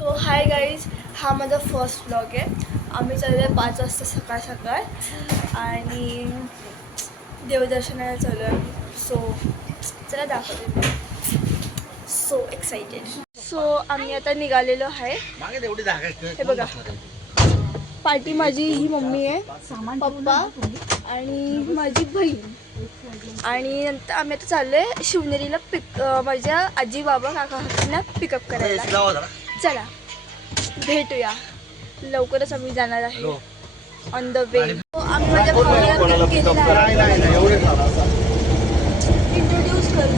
So hi guys, हा माझा first vlog आहे. आम्ही चाललो आहे 5 वाजता सकाळ सकाळ आणि देवदर्शनाला चाललो आहे. सो चला दाखवते. So excited. सो आम्ही आता निघालेलो आहे. हे बघा, पाठी माझी ही मम्मी आहे, पप्पा आणि माझी बहीण. आणि नंतर आम्ही आता चाललो आहे शिवनेरीला माझ्या आजी बाबा काकांना पिकअप करायला. चला भेटूया, लवकरच आम्ही जाणार आहे ऑन द वे. आम्ही माझ्या भावाला पिक केलेला आहे. इंट्रोड्यूस कर.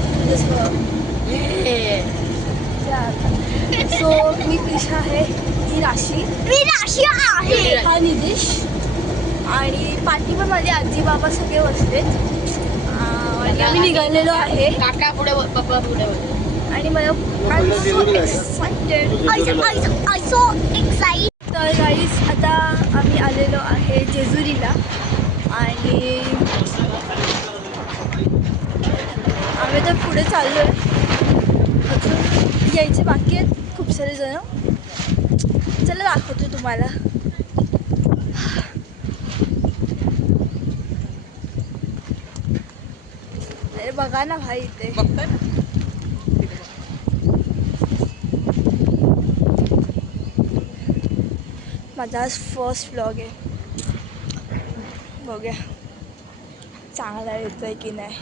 सो मी प्रिशा आहे, ही राशी आहे, हा निदेश आणि पाठी पण माझे आजी बाबा सगळे बसलेत. आणि आम्ही निघालेलो आहे. काका पुढे, पप्पा पुढे. आणि मला तर गाईस आता आम्ही आलेलो आहे जेजुरीला आणि आम्ही तर पुढे चाललो आहे. अजून यायचे बाकी आहेत खूप सारे जण. चला दाखवतो तुम्हाला. अरे बघा ना भाई, इथे माझा आज फर्स्ट व्लॉग आहे. बघूया चांगला येतोय की नाही.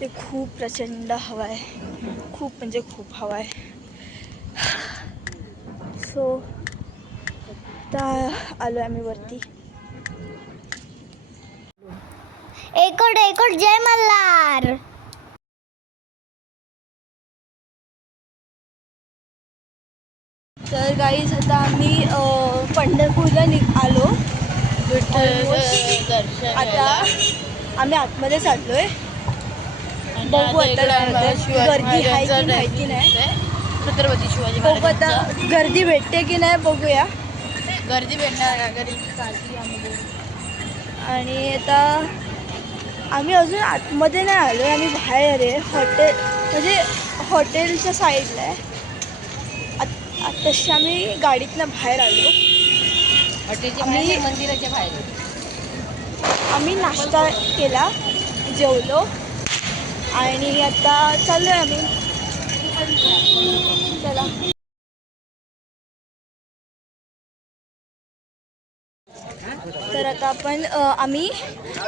ते खूप प्रचंड हवा आहे, खूप म्हणजे खूप हवा आहे. सो आता आलो आम्ही वरती. एकोड एकोड जय मल्हार. तर गाईज आता आम्ही पंढरपूरला आलो. आता आम्ही आतमध्ये चाललोय. बघू आता गर्दी आहे की माहिती नाही. छत्रपती शिवाजी बघू आता गर्दी भेटते की नाही, बघूया. गर्दी भेटणार आणि आता आम्ही अजून आतमध्ये नाही आलो आहे, आम्ही बाहेर आहे. हॉटेल म्हणजे हॉटेलच्या साईडला आहे. आत्ताशी आम्ही गाडीतनं बाहेर आलो. आम्ही मंदिराच्या बाहेर आम्ही नाश्ता केला, जेवलो आणि आता चाललो आहे आम्ही. चला. तर आता आम्ही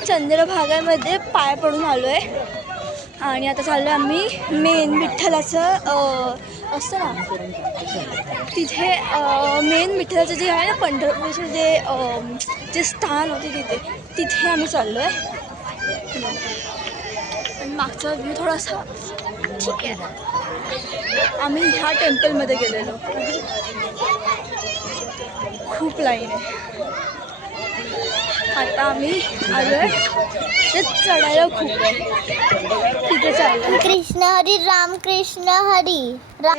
चंद्रभागामध्ये पाय पडून आलो आहे आणि आता चाललो आहे आम्ही मेन विठ्ठलाचं असतं ना तिथे. मेन विठ्ठलाचं जे आहे ना पंढरपूरचं जे स्थान होते तिथे आम्ही चाललो आहे. आणि मागचा व्ह्यू थोडासा ठीक आहे. आम्ही ह्या टेम्पलमध्ये गेलेलो, खूप लाईन आहे. आता आम्ही आलो आहे, ते चढायला खूप आहे, तिथे चाललो. कृष्ण हरी राम कृष्ण हरी राम.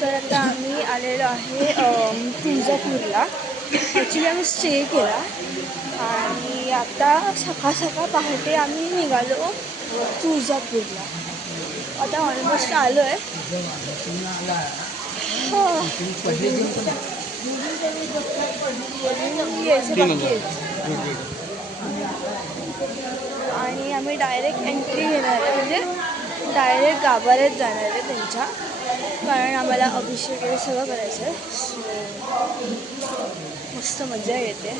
तर आता आम्ही आलेलो आहे तुळजापूरला. ॲक्च्युली आम्ही स्टे केला आणि आता सकाळ सकाळ पहाटे आम्ही निघालो तुळजापूरला. आता ऑलमोस्ट आलो आहे. आणि आम्ही डायरेक्ट एंट्री घेणार आहे, म्हणजे डायरेक्ट गाभाऱ्यात जाणार आहे त्यांच्या, कारण आम्हाला अभिषेक वगैरे सगळं करायचं आहे. मस्त मजा येते.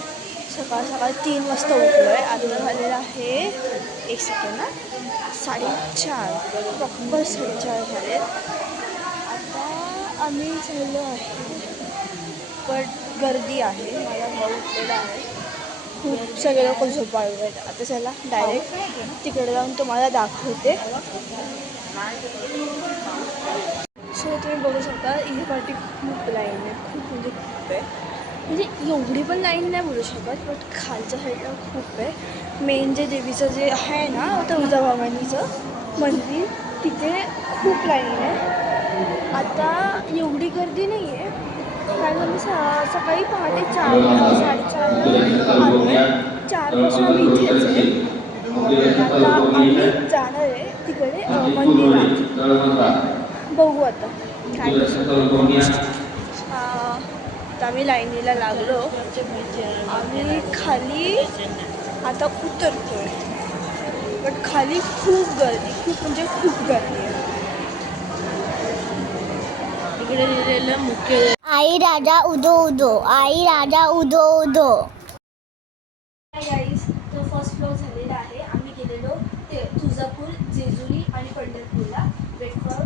सकाळ सकाळ 3 वाजता उठलो आहे. आता झालेलं आहे 1 सेकंड ना 4:30, प्रॉपर 4:30 झाले. आता आम्ही चाललो आहे, पण गर्दी आहे. मला भाऊ उठलेला आहे, खूप सगळे लोक झोपाळू आहेत. आता चला डायरेक्ट तिकडे जाऊन तुम्हाला दाखवते. सो तुम्ही बघू शकता इथे पाठी खूप लाईन आहे, खूप म्हणजे खूप आहे. म्हणजे एवढी पण लाईन नाही बोलू शकत, बट खालच्या साईडला खूप आहे. मेन जे देवीचं जे आहे ना तुळजाभवानीचं मंदिर, तिथे खूप लाईन आहे. आता एवढी गर्दी नाही आहे, कारण आम्ही सकाळी पहाटे 4-4:30 आलो आहे. 4 पासून आम्ही इथेच आहे. आता आम्ही जाणार आहे तिकडे मंदिरात. बघू आता काय आता आम्ही लाईनीला लागलो. आम्ही खाली आता उतरतोय, बट खाली खूप गर्दी, खूप म्हणजे खूप गर्दी आहे. इकडे लिहिलेलं मुख्य आई राजा उदो उदो, आई राजा उदो उदो. गाईस, तो फर्स्ट फ्लोअर झालेला आहे. आम्ही गेलेलो ते तुळजापूर, जेजुरी आणि पंढरपूरला. Weight for